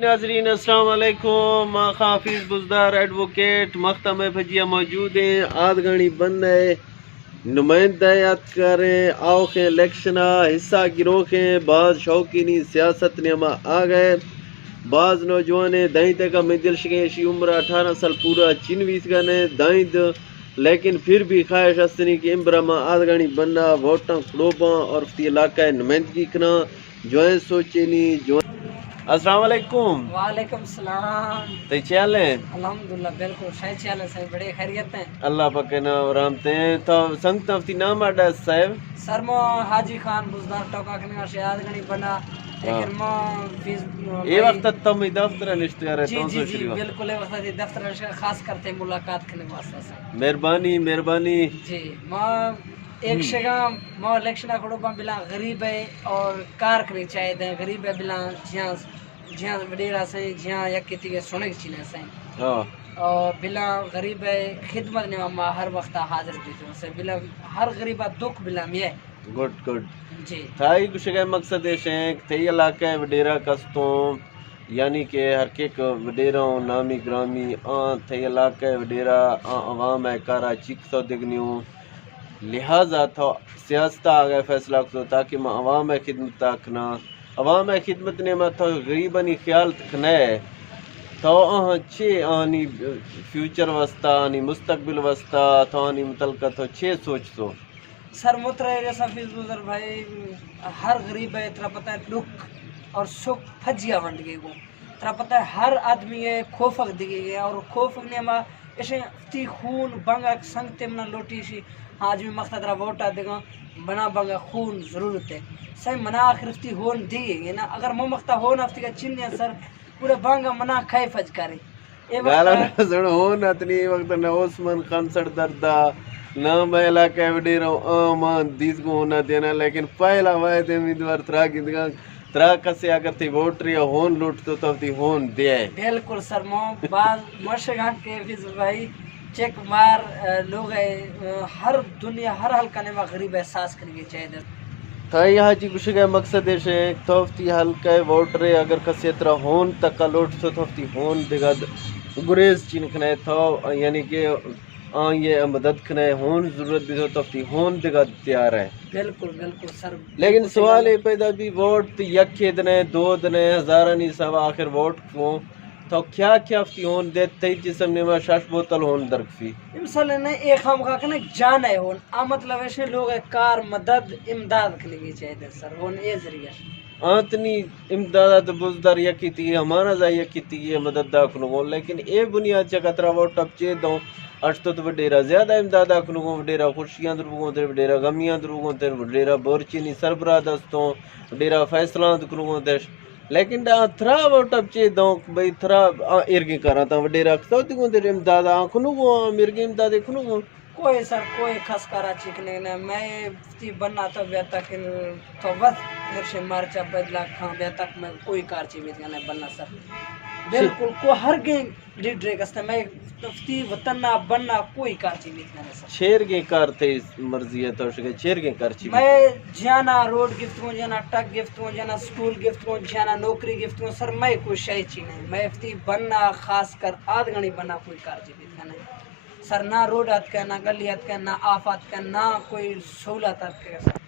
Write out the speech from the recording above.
ناظرین السلام علیکم، حافظ بزدار ایڈوکیٹ مختم بھجیا موجود ہیں. آدھ گھنٹی بند ہے نمائندہیات کریں آوخیں الیکشنا حصہ گروکیں بعض شوقینی سیاست نے ہما آ گئے. بعض نوجوان دائیں تک میں دل شکیشی عمر 18 سال پورا چنویس گنے دائیں لیکن پھر بھی خواہش ہستنی کہ امبرا ماں آدھ گھنٹی بندہ ووٹاں کھڑوباں اور فتی علاقہ نمائندگی کنا جوائیں سوچینی جو. السلام علیکم. وعلیکم السلام. تی چیال ہیں؟ الحمدللہ بالکل شاید چیال ہیں صاحب، بڑے خیریت ہیں. اللہ پاکے نا رحمتے ہیں. تو سنگتا ہفتی نام آڈا صاحب سر مو حاجی خان بزدار ٹوکا کنگا شیاد گنی بنا لیکن مو فیس یہ وقت تو میں دفتر نشتے آ رہے جی جی جی بالکل یہ وقت دفتر خاص کرتے ملاقات کرنے واسطہ سے مہربانی مہربانی. جی مو ایک شگا مو الیکشن کھڑو پا بلا غریب ہے اور کار کرنی چاہیے دیں غریب ہے بلا جہاں وڈیرا سے جہاں یک کتی سونے کی چیزیں سے اور بلا غریب ہے خدمت نے ہم ہر وقت حاضر دیتے سے بلا ہر غریبہ دکھ بلا میں گڈ گڈ. جی تھائی کچھ گئے مقصد ہے تھی علاقہ وڈیرا کستوں یعنی کہ ہر کیک وڈیرا نامی گرامی تھی علاقہ وڈیرا عوام ہے کارا چیک سو دگنیوں لہذا تھا سیاست آگئے فیصلہ کو تاکہ میں عوام خدمت تاکنا عوام خدمت نے میں تو غریبانی خیال تکنے تو چھے آنی فیوچر وستا آنی مستقبل وستا تو آنی متعلقہ تو چھے سوچ سو. سر مترے جیسا فیس بزر بھائی ہر غریب ہے اتنا پتہ ہے دکھ اور سکھ پھجیا ونڈ گئے گو اتنا پتہ ہے ہر آدمی ہے کھوفک دگے گئے اور کھوفک نے ہما اسے تی خون بنگا سنگتے منا لوٹی شی آج بھی مقصد رہا ووٹا دے گا بنا بنگا خون ضرورت ہے صحیح منا آخر افتی ہون دیئے گے نا اگر مو مقتا ہون افتی کا چنیا سر پورے بانگا منا کھائے فج کرے گالا نظر ہون اتنی وقت نہ عثمان خان سڑ دردہ نہ بہلا کیوڈی رو آمان دیس کو ہونا دینا لیکن پہلا وائد امیدوار ترا کی دگاں ترا کسے اگر تی ووٹری ہون لوٹ تو تی ہون دے. بالکل سر مو بعض مشگاں کے فیس بھائی چیک مار لوگ ہر دنیا ہر حلقہ نے غریب احساس کرنی چاہیے. تھائی یہاں جی کچھ گئے مقصد ہے توفتی حلقہ ووٹرے اگر کسی طرح ہون تک لوٹ تو توفتی ہون دیگا گریز چینکنے تو یعنی کہ یہ مدد کھنے ہون ضرورت بھی تو توفتی ہون دیگا تیار ہے. بالکل بالکل سر. لیکن سوال ہے پیدا بھی ووٹ یک دنے دو دنے ہزارانی سوا آخر ووٹ کو تو کیا کیا افتی ہون دیتے جسم نے میں شاش بوتل ہون درکفی مثلا نے ایک ہم کا کنا جان ہے ہون مطلب ہے لوگ کار مدد امداد کرنی چاہیے سر ہون اے ذریعہ آتنی امدادات بزدار یکی تھی ہمارا ذا یکی تھی یہ مدد دا کنگو لیکن اے بنیاد چا قطرہ ووٹ اب چے دوں اٹھتو تو وڈیرا زیادہ امدادا کنگو وڈیرا خوشیاں درگوں تر وڈیرا غمیاں درگوں تر وڈیرا بورچینی سربراہ دستوں وڈیرا فیصلان کنگو تر لیکن دا تھرا ووٹ اب چے دوں بھئی تھرا ارگی کارا تا وڈیرا کسو دگوں تر امدادا کنگو مرگی امدادے کنگو کوئی سر کوئی خاص کرا چکنے نا میں تی بننا تو بیا تک تو وقت گرشے مارچا بدلا کھاں بیا تک میں کوئی کار چی بیت گانا بننا سر بالکل کو ہر گیم لیڈر کستا میں تفتی وطن نہ بننا کوئی کار چی بیت گانا سر شیر گے کار تے مرضی ہے تو شکے شیر گے کار چی میں جانا روڈ گفت ہوں جانا ٹک گفت ہوں جانا سکول گفت ہوں جانا نوکری گفت ہوں سر میں کوئی شای چی نہیں میں افتی بننا خاص کر آدھ گھنی بننا کوئی کار چی بیت گانا سر نہ روڈ آت کا نہ گلی آت کا نہ آفات کا نہ کوئی سہولت آت کا.